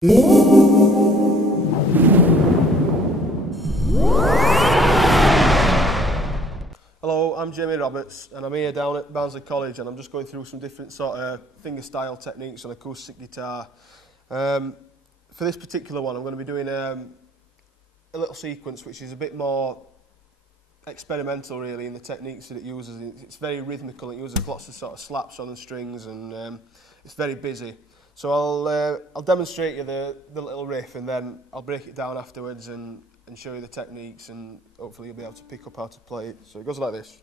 Hello, I'm Jamie Roberts and I'm here down at Barnsley College and I'm just going through some different sort of fingerstyle techniques on acoustic guitar. For this particular one I'm going to be doing a little sequence which is a bit more experimental really in the techniques that it uses. It's very rhythmical, it uses lots of sort of slaps on the strings and it's very busy. So I'll demonstrate you the little riff and then I'll break it down afterwards and show you the techniques and hopefully you'll be able to pick up how to play it. So it goes like this.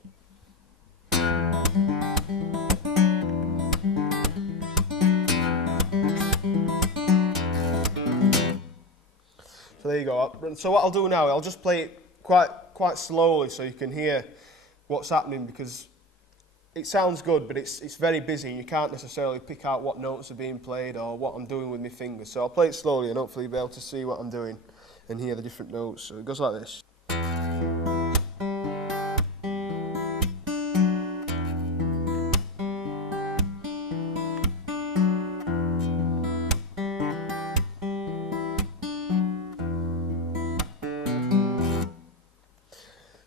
So there you go. So what I'll do now, I'll just play it quite slowly so you can hear what's happening, because it sounds good, but it's very busy and you can't necessarily pick out what notes are being played or what I'm doing with my fingers. So I'll play it slowly and hopefully you'll be able to see what I'm doing and hear the different notes. So it goes like this.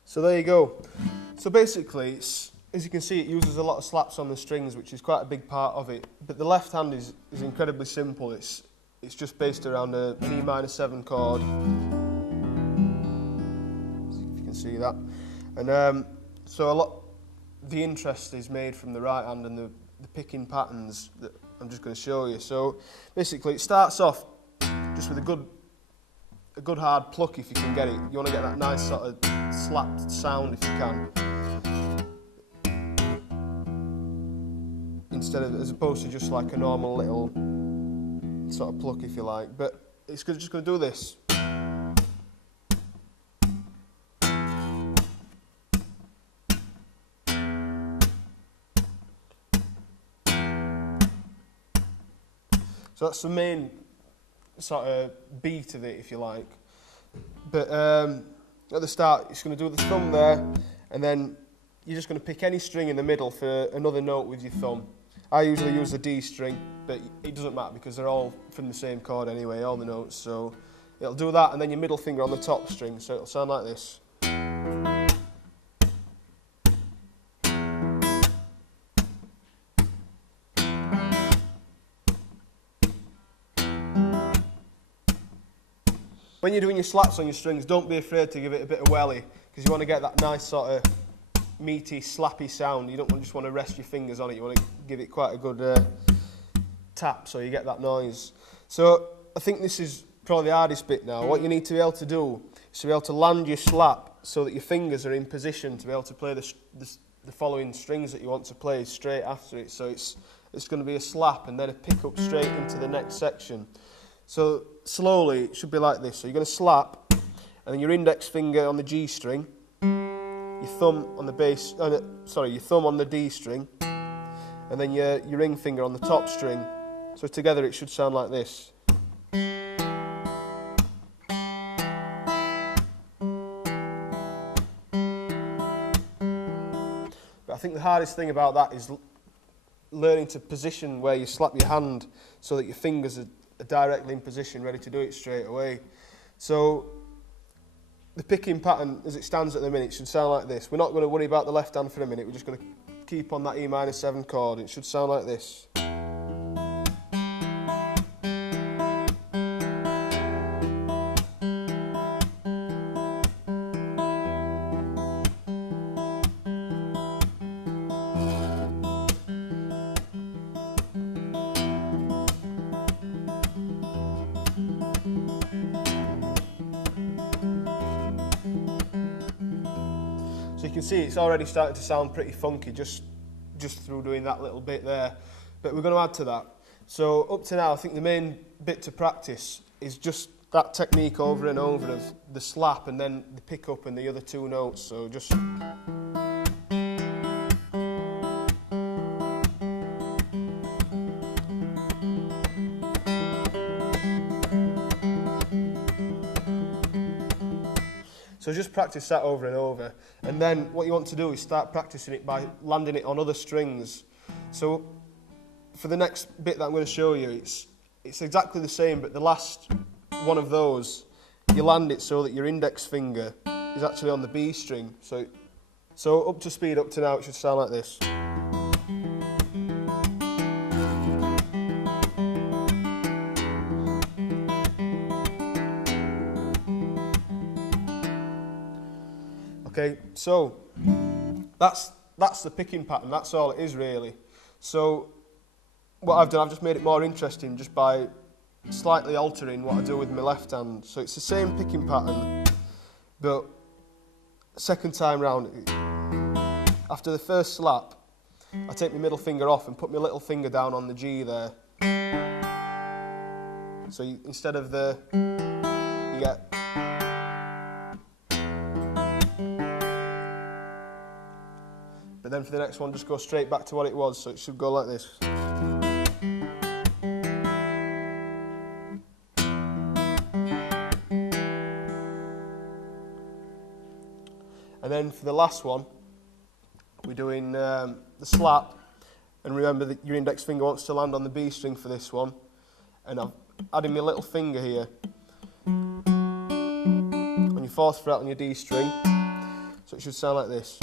So there you go. So basically, as you can see, it uses a lot of slaps on the strings, which is quite a big part of it. But the left hand is incredibly simple. It's just based around an E minor 7 chord. If you can see that. And so a lot the interest is made from the right hand and the picking patterns that I'm just going to show you. So basically, it starts off just with a good hard pluck if you can get it. You want to get that nice sort of slapped sound if you can. As opposed to just like a normal little sort of pluck if you like. But it's just going to do this. So that's the main sort of beat of it if you like. But at the start it's going to do the thumb there, and then you're just going to pick any string in the middle for another note with your thumb. I usually use the D string, but it doesn't matter because they're all from the same chord anyway, all the notes. So it'll do that, and then your middle finger on the top string, so it'll sound like this. When you're doing your slaps on your strings, don't be afraid to give it a bit of welly, because you want to get that nice sort of meaty, slappy sound. You don't just want to rest your fingers on it, you want to give it quite a good tap so you get that noise. So I think this is probably the hardest bit now. What you need to be able to do is to be able to land your slap so that your fingers are in position to be able to play the following strings that you want to play straight after it. So it's going to be a slap and then a pick up straight into the next section. So slowly it should be like this. So you're going to slap, and then your index finger on the G string, your thumb on the bass, your thumb on the D string, and then your ring finger on the top string. So together it should sound like this. But I think the hardest thing about that is learning to position where you slap your hand so that your fingers are directly in position, ready to do it straight away. So the picking pattern as it stands at the minute should sound like this. We're not going to worry about the left hand for a minute, we're just going to keep on that E minor 7 chord. It should sound like this. So you can see it's already starting to sound pretty funky just through doing that little bit there. But we're going to add to that. So up to now, I think the main bit to practice is just that technique over and over of the slap and then the pick up and the other two notes. So just... So just practice that over and over, and then what you want to do is start practicing it by landing it on other strings. So for the next bit that I'm going to show you, it's it's exactly the same, but the last one of those, you land it so that your index finger is actually on the B string. So up to speed, up to now, it should sound like this. Okay, so that's the picking pattern, that's all it is really. So what I've done, I've just made it more interesting just by slightly altering what I do with my left hand. So it's the same picking pattern, but second time round, after the first slap, I take my middle finger off and put my little finger down on the G there. So instead of you get... But then for the next one, just go straight back to what it was, so it should go like this. And then for the last one, we're doing the slap, and remember that your index finger wants to land on the B string for this one, and I've added my little finger here on your 4th fret on your D string, so it should sound like this.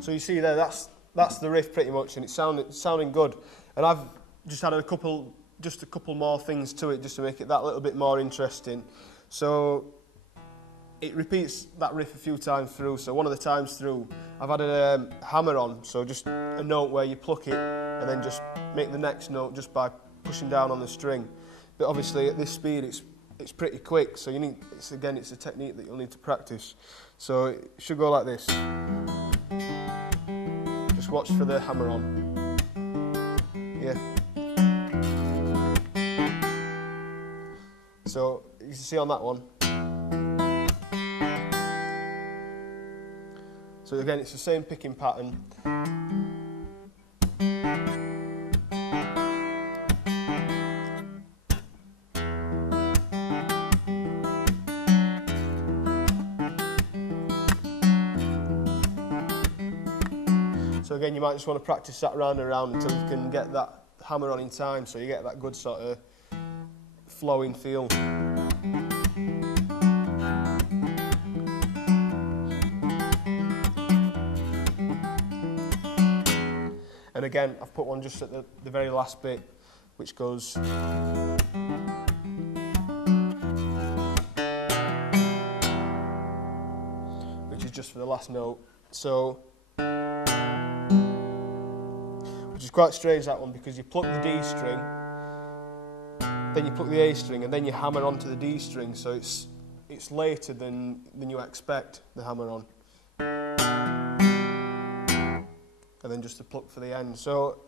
So you see there, that's the riff pretty much, and it's sounding good. And I've just added a couple more things to it just to make it that little bit more interesting. So it repeats that riff a few times through. So one of the times through, I've added a hammer on, so just a note where you pluck it and then just make the next note just by pushing down on the string. But obviously at this speed, it's pretty quick, so it's a technique that you'll need to practice. So it should go like this. Just watch for the hammer on. Yeah. So you can see on that one. So again, it's the same picking pattern. So again, you might just want to practice that round and round until you can get that hammer on in time, so you get that good sort of flowing feel. And again, I've put one just at the very last bit, which goes... which is just for the last note. So... which is quite strange, that one, because you pluck the D string, then you pluck the A string, and then you hammer onto the D string, so it's later than you expect, the hammer on. And then just a pluck for the end. So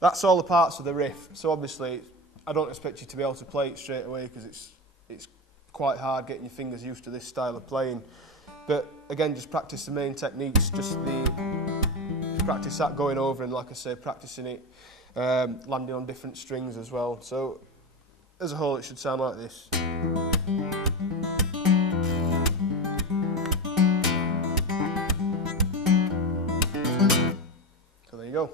that's all the parts of the riff. So obviously, I don't expect you to be able to play it straight away, because it's quite hard getting your fingers used to this style of playing. But again, just practice the main techniques, just practice that going over, and like I say, practicing it, landing on different strings as well. So as a whole, it should sound like this. So there you go.